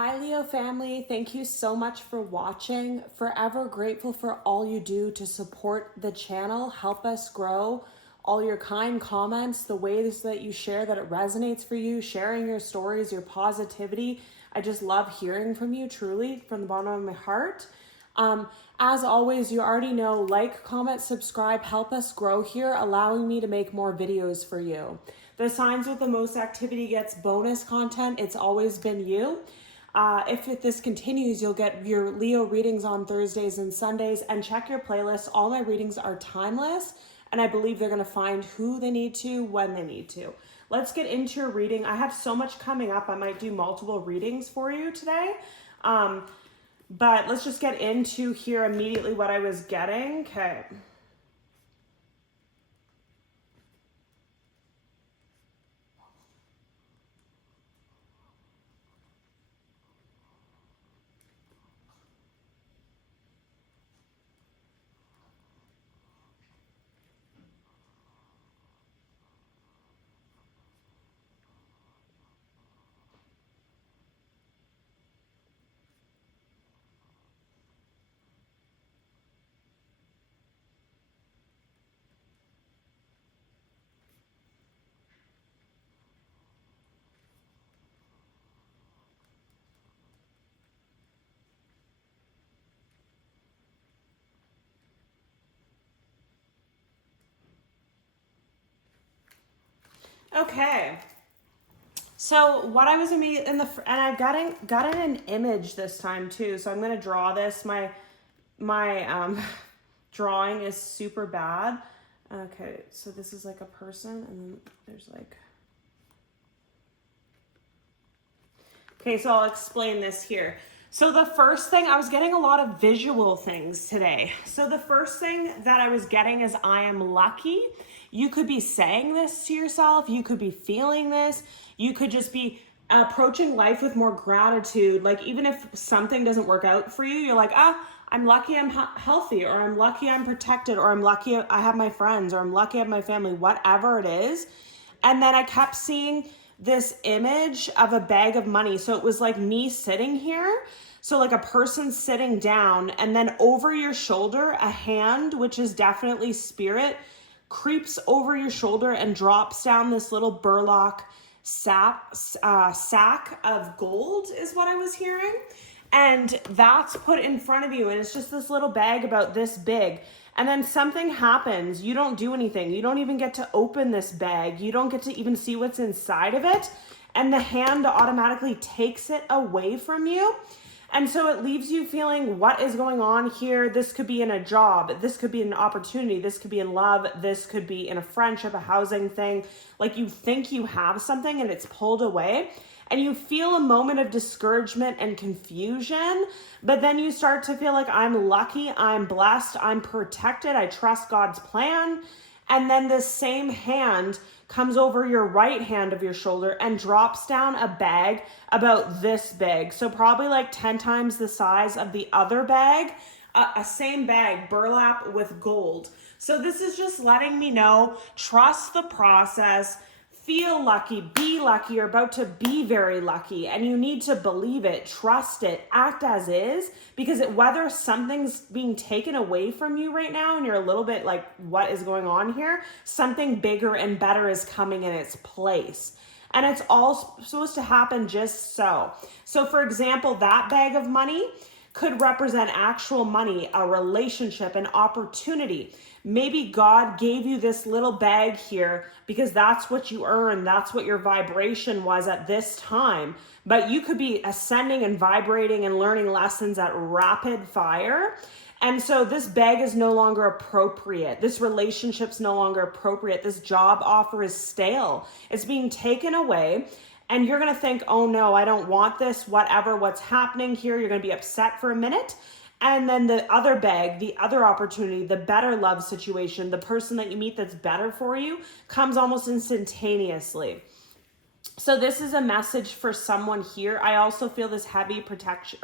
Hi, Leo family. Thank you so much for watching. Forever grateful for all you do to support the channel, help us grow. All your kind comments, the ways that you share that it resonates for you, sharing your stories, your positivity. I just love hearing from you, truly, from the bottom of my heart. As always, you already know, like, comment, subscribe, help us grow here, allowing me to make more videos for you. The signs with the most activity gets bonus content. It's always been you. If this continues, you'll get your Leo readings on Thursdays and Sundays, and check your playlist. All my readings are timeless, and I believe they're going to find who they need to when they need to. Let's get into your reading. I have so much coming up. I might do multiple readings for you today. But let's just get into here immediately what I was getting. Okay. Okay. So what I was immediately and I've got an image this time too. So I'm gonna draw this. My drawing is super bad. Okay, so this is like a person, and then there's like. Okay, so I'll explain this here. So the first thing, I was getting a lot of visual things today. So the first thing that I was getting is I am lucky. You could be saying this to yourself. You could be feeling this. You could just be approaching life with more gratitude. Like even if something doesn't work out for you, you're like, I'm lucky I'm healthy, or I'm lucky I'm protected, or I'm lucky I have my friends, or I'm lucky I have my family, whatever it is. And then I kept seeing this image of a bag of money. So it was like me sitting here. So like a person sitting down, and then over your shoulder, a hand, which is definitely spirit, creeps over your shoulder and drops down this little burlap sack of gold is what I was hearing. And that's put in front of you, and it's just this little bag about this big. And then something happens. You don't do anything. You don't even get to open this bag. You don't get to even see what's inside of it. And the hand automatically takes it away from you. And so it leaves you feeling, what is going on here? This could be in a job. This could be an opportunity. This could be in love. This could be in a friendship, a housing thing. Like you think you have something and it's pulled away. And you feel a moment of discouragement and confusion, but then you start to feel like I'm lucky, I'm blessed, I'm protected, I trust God's plan. And then this same hand comes over your right hand of your shoulder and drops down a bag about this big. So probably like 10 times the size of the other bag, a same bag, burlap with gold. So this is just letting me know, trust the process. Feel lucky, be lucky, you're about to be very lucky, and you need to believe it, trust it, act as is, because whether something's being taken away from you right now and you're a little bit like, what is going on here? Something bigger and better is coming in its place. And it's all supposed to happen just so. So for example, that bag of money could represent actual money, a relationship, an opportunity. Maybe God gave you this little bag here because that's what you earned. That's what your vibration was at this time. But you could be ascending and vibrating and learning lessons at rapid fire. And so this bag is no longer appropriate. This relationship's no longer appropriate. This job offer is stale. It's being taken away. And you're going to think, oh no, I don't want this, what's happening here. You're going to be upset for a minute. And then the other bag, the other opportunity, the better love situation, the person that you meet that's better for you comes almost instantaneously. So this is a message for someone here. I also feel this heavy protection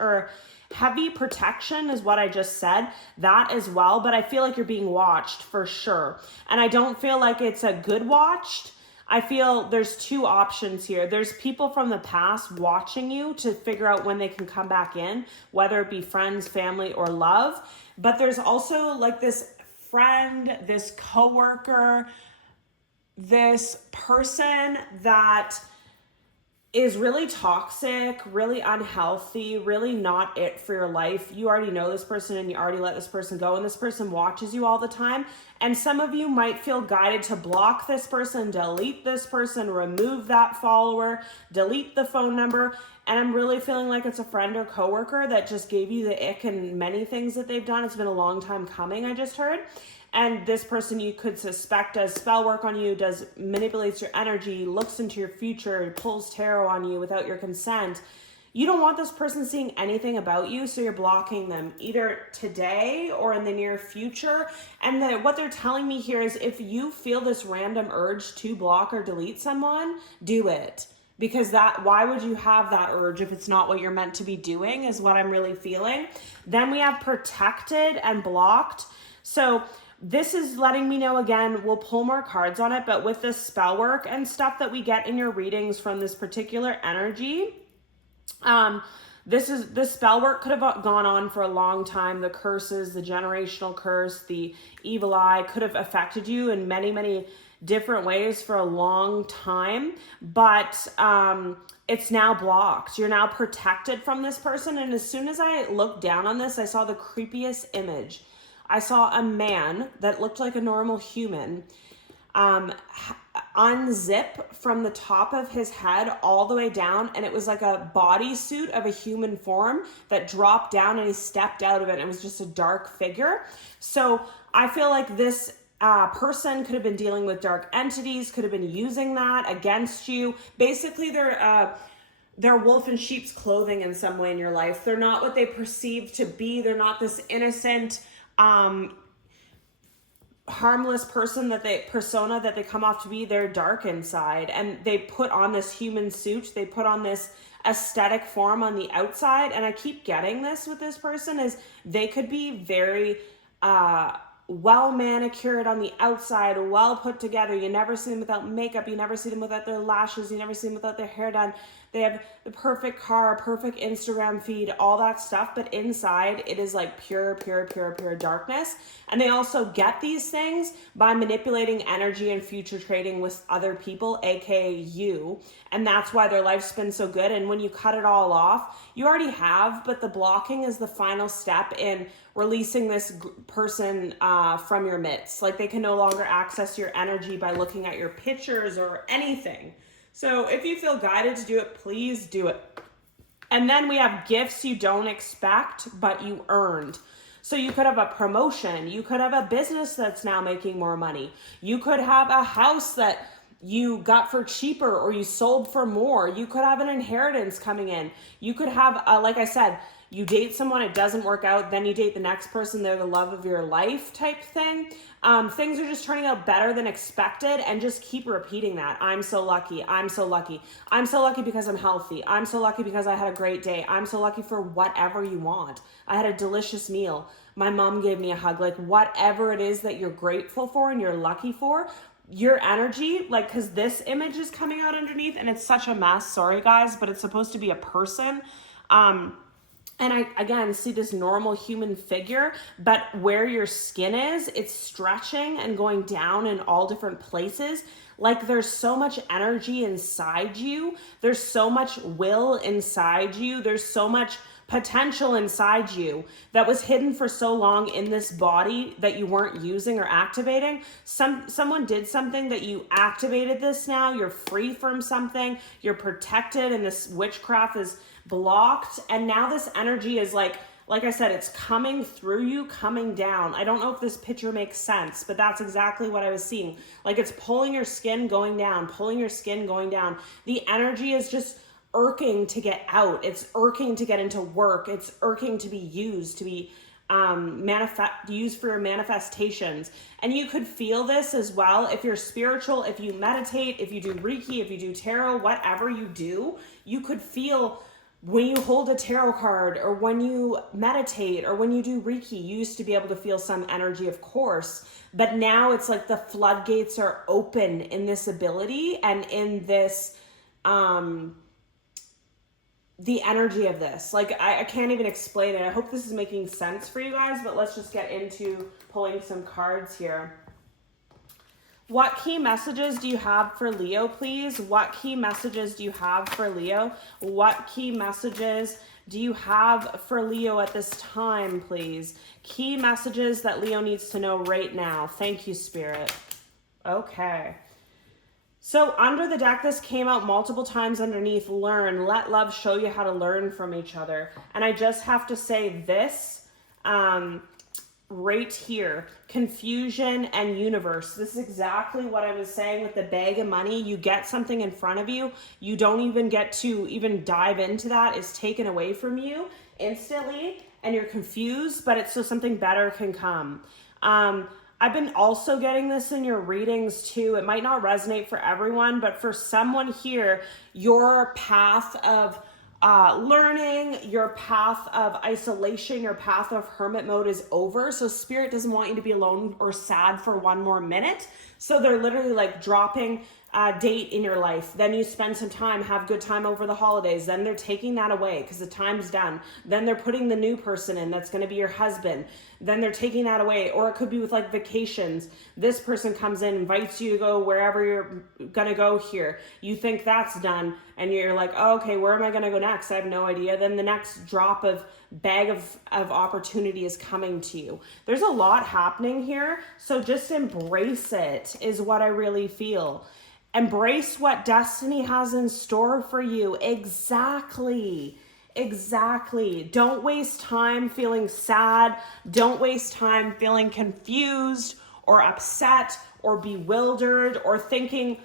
is what I just said, that as well. But I feel like you're being watched for sure. And I don't feel like it's a good watched. I feel there's two options here. There's people from the past watching you to figure out when they can come back in, whether it be friends, family, or love. But there's also like this friend, this coworker, this person that is really toxic, really unhealthy, really not it for your life. You already know this person and you already let this person go, and this person watches you all the time. And some of you might feel guided to block this person, delete this person, remove that follower, delete the phone number. And I'm really feeling like it's a friend or coworker that just gave you the ick and many things that they've done. It's been a long time coming, I just heard. And this person you could suspect does spell work on you, manipulates your energy, looks into your future, pulls tarot on you without your consent. You don't want this person seeing anything about you, so you're blocking them either today or in the near future. And what they're telling me here is if you feel this random urge to block or delete someone, do it. Because why would you have that urge if it's not what you're meant to be doing, is what I'm really feeling. Then we have protected and blocked. So this is letting me know, again, we'll pull more cards on it, but with this spell work and stuff that we get in your readings from this particular energy, this spell work could have gone on for a long time. The curses, the generational curse, the evil eye could have affected you in many, many different ways for a long time, but it's now blocked. You're now protected from this person. And as soon as I looked down on this, I saw the creepiest image. I saw a man that looked like a normal human unzip from the top of his head all the way down, and it was like a bodysuit of a human form that dropped down, and he stepped out of it, and it was just a dark figure. So I feel like this person could have been dealing with dark entities, could have been using that against you. Basically, they're wolf in sheep's clothing in some way in your life. They're not what they perceive to be. They're not this innocent, harmless persona that they come off to be. They're dark inside, and they put on this human suit. They put on this aesthetic form on the outside. And I keep getting this with this person is they could be very, well manicured on the outside, well put together. You never see them without makeup. You never see them without their lashes. You never see them without their hair done. They have the perfect car, perfect Instagram feed, all that stuff. But inside, it is like pure darkness. And they also get these things by manipulating energy and future trading with other people, aka you. And that's why their life's been so good. And when you cut it all off, you already have, but the blocking is the final step in releasing this person from your midst. Like they can no longer access your energy by looking at your pictures or anything. So if you feel guided to do it, please do it. And then we have gifts you don't expect, but you earned. So you could have a promotion. You could have a business that's now making more money. You could have a house that you got for cheaper or you sold for more. You could have an inheritance coming in. You could have, like I said, you date someone, it doesn't work out, then you date the next person, they're the love of your life type thing. Things are just turning out better than expected, and just keep repeating that. I'm so lucky. I'm so lucky. I'm so lucky because I'm healthy. I'm so lucky because I had a great day. I'm so lucky for whatever you want. I had a delicious meal. My mom gave me a hug. Like whatever it is that you're grateful for and you're lucky for, your energy, like, because this image is coming out underneath and it's such a mess. Sorry guys, but it's supposed to be a person. And I, again, see this normal human figure, but where your skin is, it's stretching and going down in all different places. Like there's so much energy inside you. There's so much will inside you. There's so much potential inside you that was hidden for so long in this body that you weren't using or activating. Someone did something that you activated this now. You're free from something. You're protected, and this witchcraft is blocked. And now this energy is like I said, it's coming through you, coming down. I don't know if this picture makes sense, but that's exactly what I was seeing. Like it's pulling your skin, going down, pulling your skin, going down. The energy is just irking to get out. It's irking to get into work. It's irking to be used, to be used for your manifestations. And you could feel this as well if you're spiritual, if you meditate, if you do Reiki, if you do tarot, whatever you do, you could feel when you hold a tarot card or when you meditate or when you do Reiki, you used to be able to feel some energy, of course, but now it's like the floodgates are open in this ability and in this, the energy of this. Like, I can't even explain it. I hope this is making sense for you guys, but let's just get into pulling some cards here. What key messages do you have for Leo, please? What key messages do you have for Leo? What key messages do you have for Leo at this time, please? Key messages that Leo needs to know right now. Thank you, Spirit. Okay. So under the deck, this came out multiple times underneath. Learn. Let love show you how to learn from each other. And I just have to say this, right here, confusion and universe. This is exactly what I was saying with the bag of money. You get something in front of you, you don't even get to even dive into that. It's taken away from you instantly and you're confused, but it's so something better can come. I've been also getting this in your readings too. It might not resonate for everyone, but for someone here, your path of learning, your path of isolation, your path of hermit mode is over. So Spirit doesn't want you to be alone or sad for one more minute. So they're literally like dropping a date in your life. Then you spend some time, have good time over the holidays. Then they're taking that away because the time's done. Then they're putting the new person in that's going to be your husband. Then they're taking that away. Or it could be with like vacations. This person comes in, invites you to go wherever you're going to go here. You think that's done. And you're like, oh, okay, where am I going to go next? I have no idea. Then the next drop of bag of opportunity is coming to you. There's a lot happening here. So just embrace it is what I really feel. Embrace what destiny has in store for you. Exactly. Don't waste time feeling sad. Don't waste time feeling confused or upset or bewildered or thinking.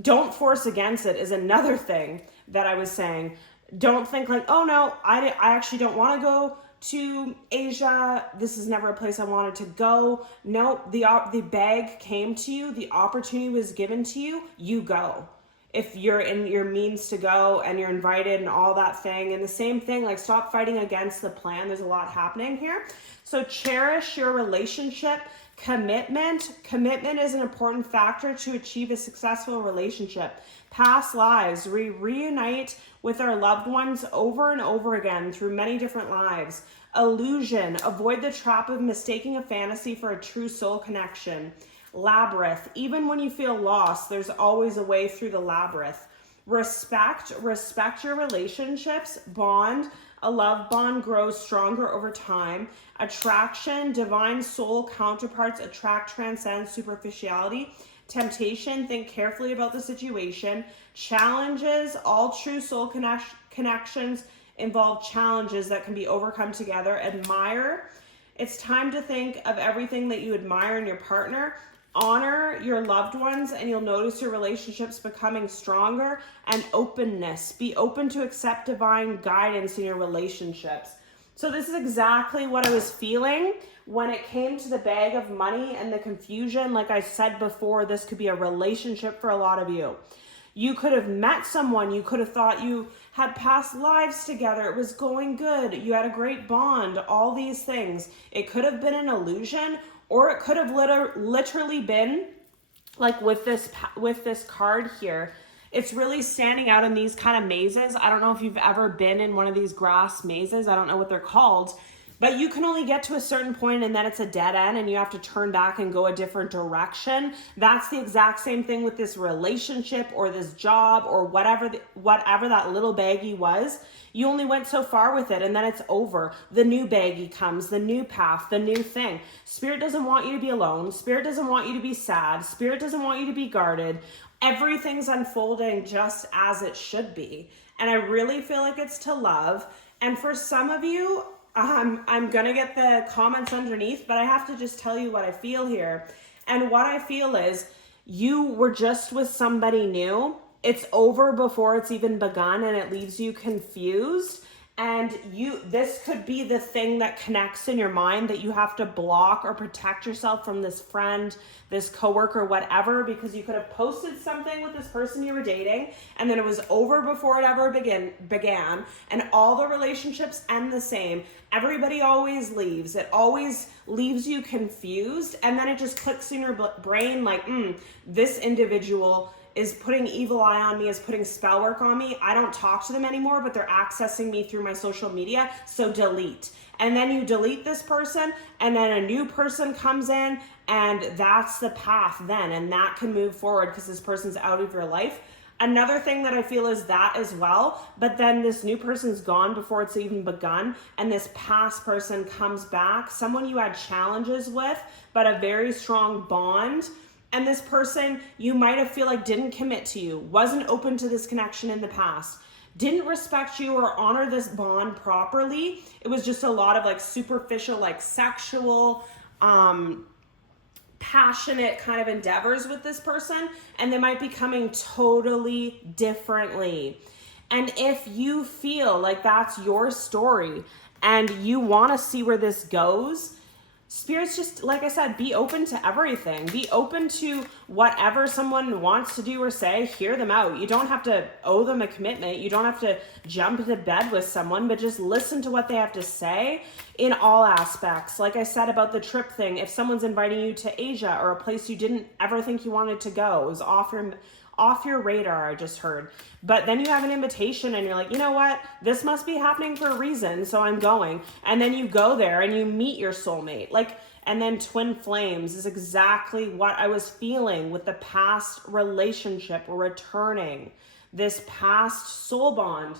Don't force against it is another thing that I was saying. Don't think like, oh no, I actually don't want to go to Asia. This is never a place I wanted to go. No, the bag came to you. The opportunity was given to you. You go. If you're in your means to go and you're invited and all that thing. And the same thing, like stop fighting against the plan. There's a lot happening here. So cherish your relationship. Commitment is an important factor to achieve a successful relationship. Past lives, we reunite with our loved ones over and over again through many different lives. Illusion, avoid the trap of mistaking a fantasy for a true soul connection. Labyrinth, even when you feel lost, there's always a way through the labyrinth. Respect your relationships. Bond, a love bond grows stronger over time. Attraction, divine soul counterparts attract, transcend superficiality. Temptation, think carefully about the situation. Challenges, all true soul connections involve challenges that can be overcome together. Admire, it's time to think of everything that you admire in your partner. Honor your loved ones and you'll notice your relationships becoming stronger. And openness, be open to accept divine guidance in your relationships. So this is exactly what I was feeling when it came to the bag of money and the confusion. Like I said before, this could be a relationship for a lot of you. You could have met someone. You could have thought you had past lives together. It was going good. You had a great bond, all these things. It could have been an illusion, or it could have literally been like with this card here. It's really standing out in these kind of mazes. I don't know if you've ever been in one of these grass mazes. I don't know what they're called, but you can only get to a certain point and then it's a dead end and you have to turn back and go a different direction. That's the exact same thing with this relationship or this job or whatever that little baggie was. You only went so far with it and then it's over. The new baggie comes, the new path, the new thing. Spirit doesn't want you to be alone. Spirit doesn't want you to be sad. Spirit doesn't want you to be guarded. Everything's unfolding just as it should be. And I really feel like it's to love. And for some of you, I'm going to get the comments underneath, but I have to just tell you what I feel here. And what I feel is you were just with somebody new. It's over before it's even begun and it leaves you confused. And this could be the thing that connects in your mind that you have to block or protect yourself from this friend, this coworker, whatever, because you could have posted something with this person you were dating and then it was over before it ever began, and all the relationships end the same. Everybody always leaves. It always leaves you confused, and then it just clicks in your brain like, this individual is putting evil eye on me, is putting spell work on me. I don't talk to them anymore, but they're accessing me through my social media, so delete. And then you delete this person, and then a new person comes in, and that's the path then, and that can move forward because this person's out of your life. Another thing that I feel is that as well, but then this new person's gone before it's even begun, and this past person comes back, someone you had challenges with, but a very strong bond. And this person you might have feel like didn't commit to you, wasn't open to this connection in the past, didn't respect you or honor this bond properly. It was just a lot of like superficial, like sexual, passionate kind of endeavors with this person, and they might be coming totally differently. And if you feel like that's your story and you want to see where this goes, Spirit's just, like I said, be open to everything. Be open to whatever someone wants to do or say, hear them out. You don't have to owe them a commitment. You don't have to jump into bed with someone, but just listen to what they have to say in all aspects. Like I said about the trip thing, if someone's inviting you to Asia or a place you didn't ever think you wanted to go, it was off your radar, I just heard. But then you have an invitation and you're like, you know what? This must be happening for a reason, so I'm going. And then you go there and you meet your soulmate. And then twin flames is exactly what I was feeling with the past relationship returning. This past soul bond.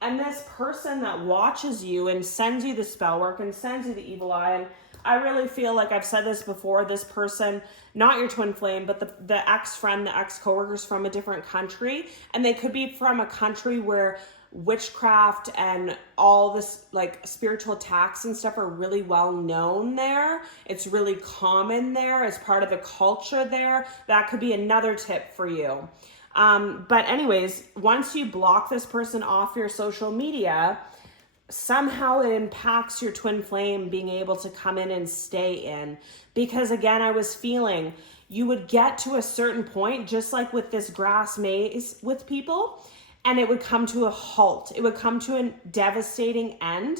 And this person that watches you and sends you the spell work and sends you the evil eye, and I really feel like I've said this before, this person, not your twin flame, but the ex-friend, the ex-coworkers from a different country, and they could be from a country where witchcraft and all this like spiritual attacks and stuff are really well known there. It's really common there. It's part of the culture there. That could be another tip for you. But anyways, once you block this person off your social media, somehow it impacts your twin flame being able to come in and stay in. Because again, I was feeling you would get to a certain point, just like with this grass maze with people, and it would come to a halt. It would come to a devastating end.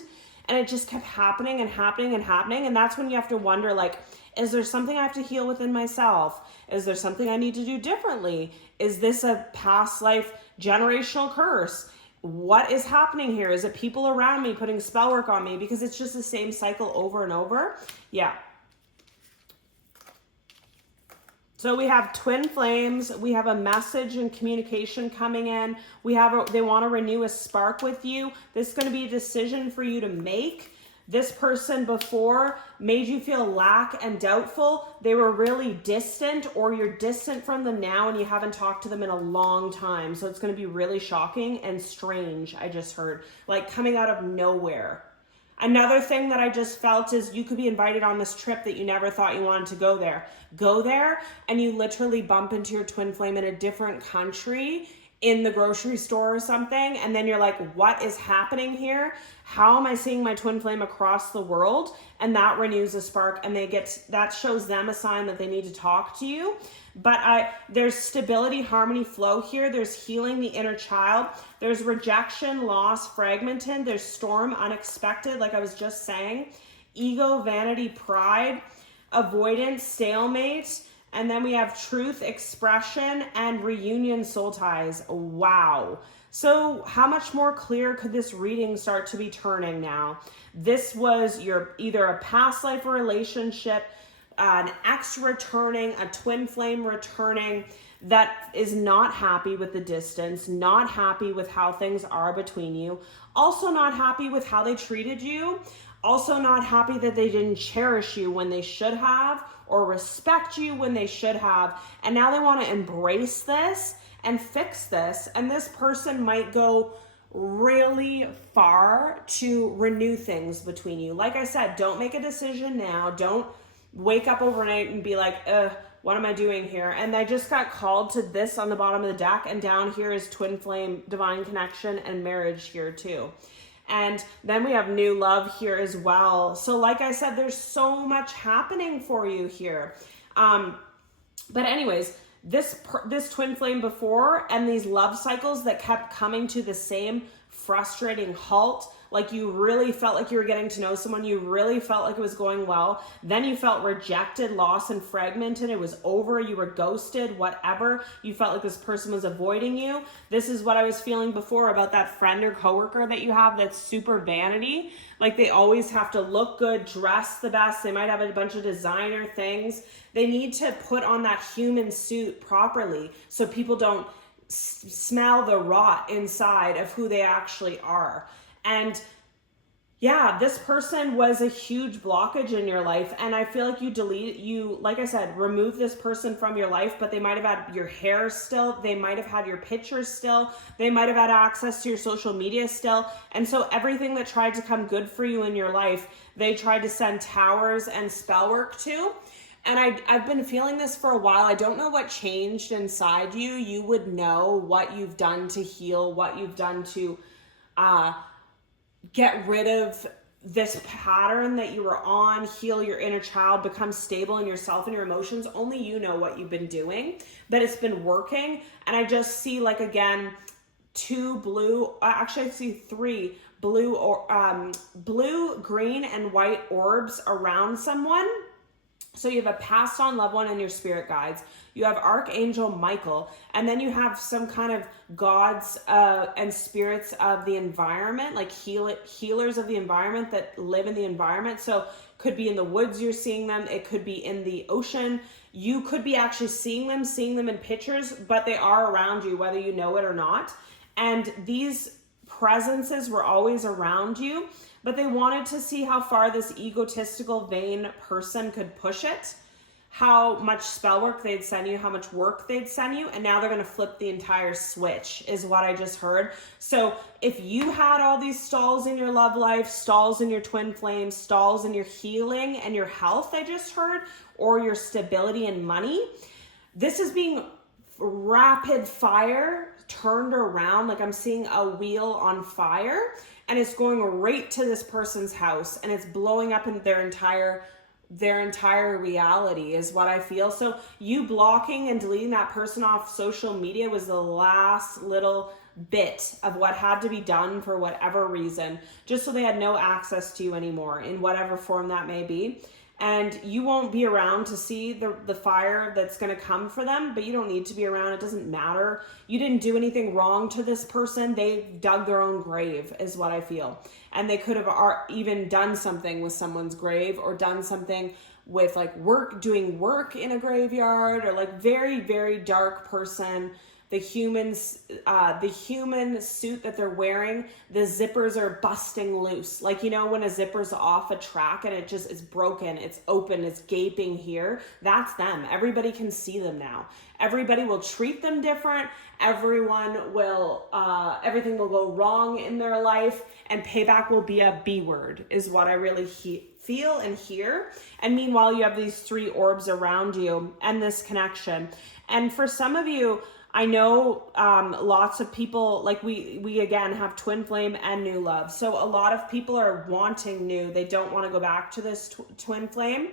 And it just kept happening and happening and happening. And that's when you have to wonder, like, is there something I have to heal within myself? Is there something I need to do differently? Is this a past life generational curse? What is happening here? Is it people around me putting spell work on me? Because it's just the same cycle over and over. Yeah. So we have twin flames. We have a message and communication coming in. They want to renew a spark with you. This is going to be a decision for you to make. This person before made you feel lack and doubtful. They were really distant, or you're distant from them now and you haven't talked to them in a long time. So it's going to be really shocking and strange, I just heard, like coming out of nowhere. Another thing that I just felt is you could be invited on this trip that you never thought you wanted to go there. Go there and you literally bump into your twin flame in a different country, in the grocery store or something, and then you're like, what is happening here? How am I seeing my twin flame across the world? And that renews a spark, and that shows them a sign that they need to talk to you. But there's stability, harmony, flow here. There's healing the inner child. There's rejection, loss, fragmented. There's storm, unexpected, like I was just saying. Ego, vanity, pride, avoidance, stalemate. And then we have truth, expression, and reunion, soul ties. Wow. So how much more clear could this reading start to be turning now? This was either a past life relationship, an ex returning, a twin flame returning that is not happy with the distance, not happy with how things are between you, also not happy with how they treated you, also not happy that they didn't cherish you when they should have, or respect you when they should have. And now they want to embrace this and fix this. And this person might go really far to renew things between you. Like I said, don't make a decision now. Don't wake up overnight and be like, what am I doing here? And I just got called to this on the bottom of the deck, and down here is twin flame, divine connection, and marriage here too. And then we have new love here as well. So like I said, there's so much happening for you here. But anyways, this twin flame before and these love cycles that kept coming to the same frustrating halt, like you really felt like you were getting to know someone, you really felt like it was going well, then you felt rejected, lost, and fragmented, it was over, you were ghosted, whatever, you felt like this person was avoiding you. This is what I was feeling before about that friend or coworker that you have that's super vanity. Like they always have to look good, dress the best, they might have a bunch of designer things. They need to put on that human suit properly so people don't smell the rot inside of who they actually are. And yeah, this person was a huge blockage in your life. And I feel like like I said, remove this person from your life, but they might have had your hair still. They might have had your pictures still. They might have had access to your social media still. And so everything that tried to come good for you in your life, they tried to send towers and spell work to. And I've been feeling this for a while. I don't know what changed inside you. You would know what you've done to heal, what you've done to get rid of this pattern that you were on, heal your inner child, become stable in yourself and your emotions. Only you know what you've been doing, but it's been working. And I just see, like, again, two blue, actually I see three blue, blue, green, and white orbs around someone. So you have a passed on loved one and your spirit guides. You have Archangel Michael, and then you have some kind of gods and spirits of the environment, like healers of the environment that live in the environment. So could be in the woods, you're seeing them. It could be in the ocean. You could be actually seeing them in pictures, but they are around you, whether you know it or not. And these presences were always around you, but they wanted to see how far this egotistical, vain person could push it, how much spell work they'd send you, how much work they'd send you, and now they're going to flip the entire switch, is what I just heard. So if you had all these stalls in your love life, stalls in your twin flame, stalls in your healing and your health, I just heard, or your stability and money, this is being rapid fire turned around. Like I'm seeing a wheel on fire, and it's going right to this person's house, and it's blowing up in their entire reality, is what I feel. So you blocking and deleting that person off social media was the last little bit of what had to be done for whatever reason, just so they had no access to you anymore in whatever form that may be. And you won't be around to see the fire that's going to come for them, but you don't need to be around. It doesn't matter. You didn't do anything wrong to this person. They dug their own grave, is what I feel. And they could have even done something with someone's grave, or done something with like doing work in a graveyard, or like very, very dark person. The human suit that they're wearing, the zippers are busting loose. Like, you know, when a zipper's off a track and it just is broken, it's open, it's gaping here. That's them. Everybody can see them now. Everybody will treat them different. Everyone will, everything will go wrong in their life, and payback will be a B word, is what I really feel and hear. And meanwhile, you have these three orbs around you and this connection. And for some of you, I know lots of people, like we again have twin flame and new love. So a lot of people are wanting new. They don't want to go back to this twin flame.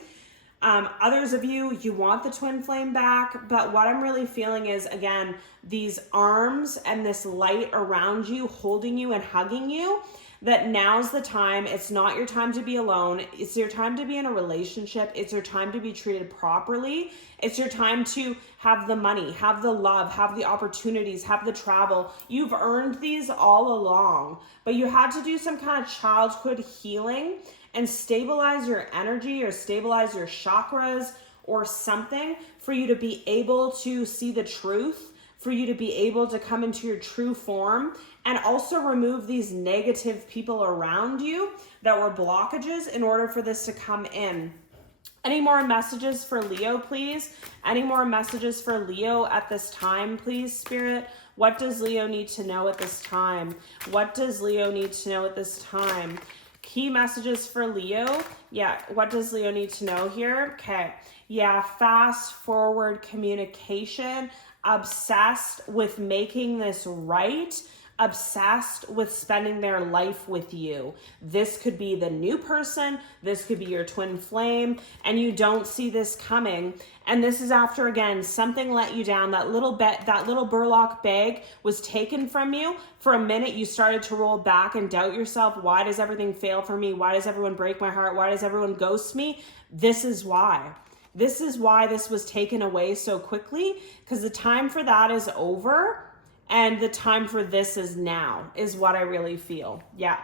Others of you want the twin flame back. But what I'm really feeling is, again, these arms and this light around you, holding you and hugging you, that now's the time. It's not your time to be alone. It's your time to be in a relationship. It's your time to be treated properly. It's your time to have the money, have the love, have the opportunities, have the travel. You've earned these all along, but you had to do some kind of childhood healing and stabilize your energy, or stabilize your chakras or something, for you to be able to see the truth, for you to be able to come into your true form, and also remove these negative people around you that were blockages in order for this to come in. Any more messages for Leo, please? Any more messages for Leo at this time, please, Spirit? What does Leo need to know at this time? What does Leo need to know at this time? Key messages for Leo. Yeah, what does Leo need to know here? Okay. Yeah, fast forward communication, obsessed with making this right, obsessed with spending their life with you. This could be the new person, this could be your twin flame, and you don't see this coming. And this is after, again, something let you down. That little burlap bag was taken from you. For a minute, you started to roll back and doubt yourself. Why does everything fail for me? Why does everyone break my heart? Why does everyone ghost me? This is why. This is why this was taken away so quickly, because the time for that is over. And the time for this is now, is what I really feel. Yeah.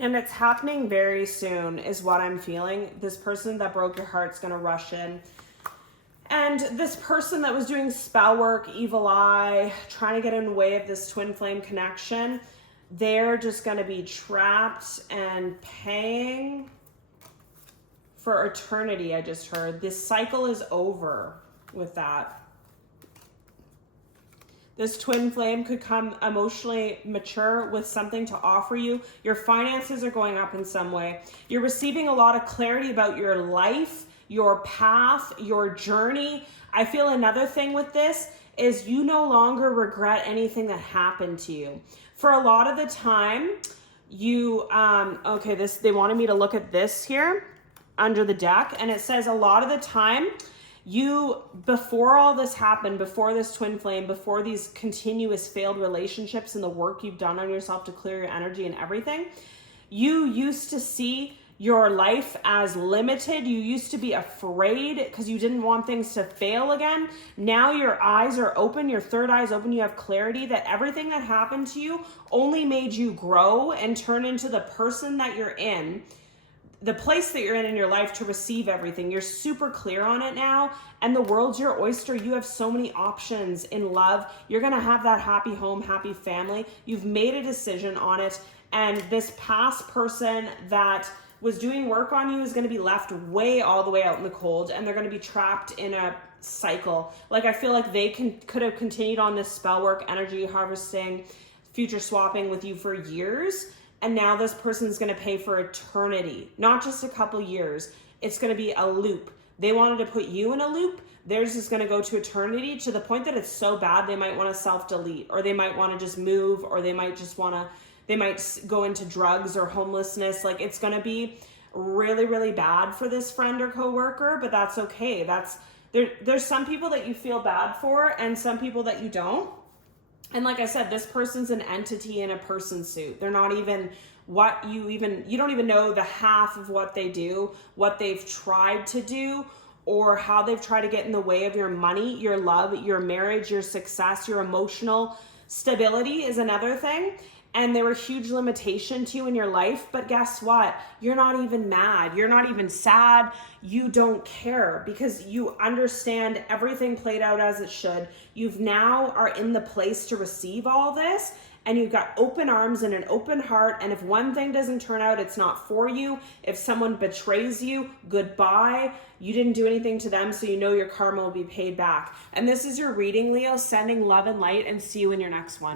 And it's happening very soon is what I'm feeling. This person that broke your heart is going to rush in. And this person that was doing spell work, evil eye, trying to get in the way of this twin flame connection, they're just going to be trapped and paying for eternity, I just heard. This cycle is over with that. This twin flame could come emotionally mature with something to offer you. Your finances are going up in some way. You're receiving a lot of clarity about your life, your path, your journey. I feel another thing with this is you no longer regret anything that happened to you. For a lot of the time, you, they wanted me to look at this here under the deck, and it says a lot of the time, before all this happened, before this twin flame, before these continuous failed relationships and the work you've done on yourself to clear your energy and everything, you used to see your life as limited. You used to be afraid because you didn't want things to fail again. Now your eyes are open, your third eye is open, you have clarity that everything that happened to you only made you grow and turn into the person that you're in, the place that you're in your life to receive everything. You're super clear on it now, and the world's your oyster. You have so many options in love. You're gonna have that happy home, happy family. You've made a decision on it, and this past person that was doing work on you is going to be left all the way out in the cold, and they're going to be trapped in a cycle. Like, I feel like they could have continued on this spell work, energy harvesting, future swapping with you for years, and now this person's going to pay for eternity, not just a couple years. It's going to be a loop. They wanted to put you in a loop. Theirs is going to go to eternity, to the point that it's so bad they might want to self-delete, or they might want to just move, or they might just want to go into drugs or homelessness. Like, it's going to be really, really bad for this friend or coworker, but that's okay. There's some people that you feel bad for and some people that you don't. And like I said, this person's an entity in a person suit. They're not even you don't even know the half of what they do, what they've tried to do, or how they've tried to get in the way of your money, your love, your marriage, your success, your emotional stability is another thing. And they were a huge limitation to you in your life. But guess what? You're not even mad. You're not even sad. You don't care, because you understand everything played out as it should. You've now are in the place to receive all this, and you've got open arms and an open heart. And if one thing doesn't turn out, it's not for you. If someone betrays you, goodbye. You didn't do anything to them, so you know your karma will be paid back. And this is your reading, Leo. Sending love and light, and see you in your next one.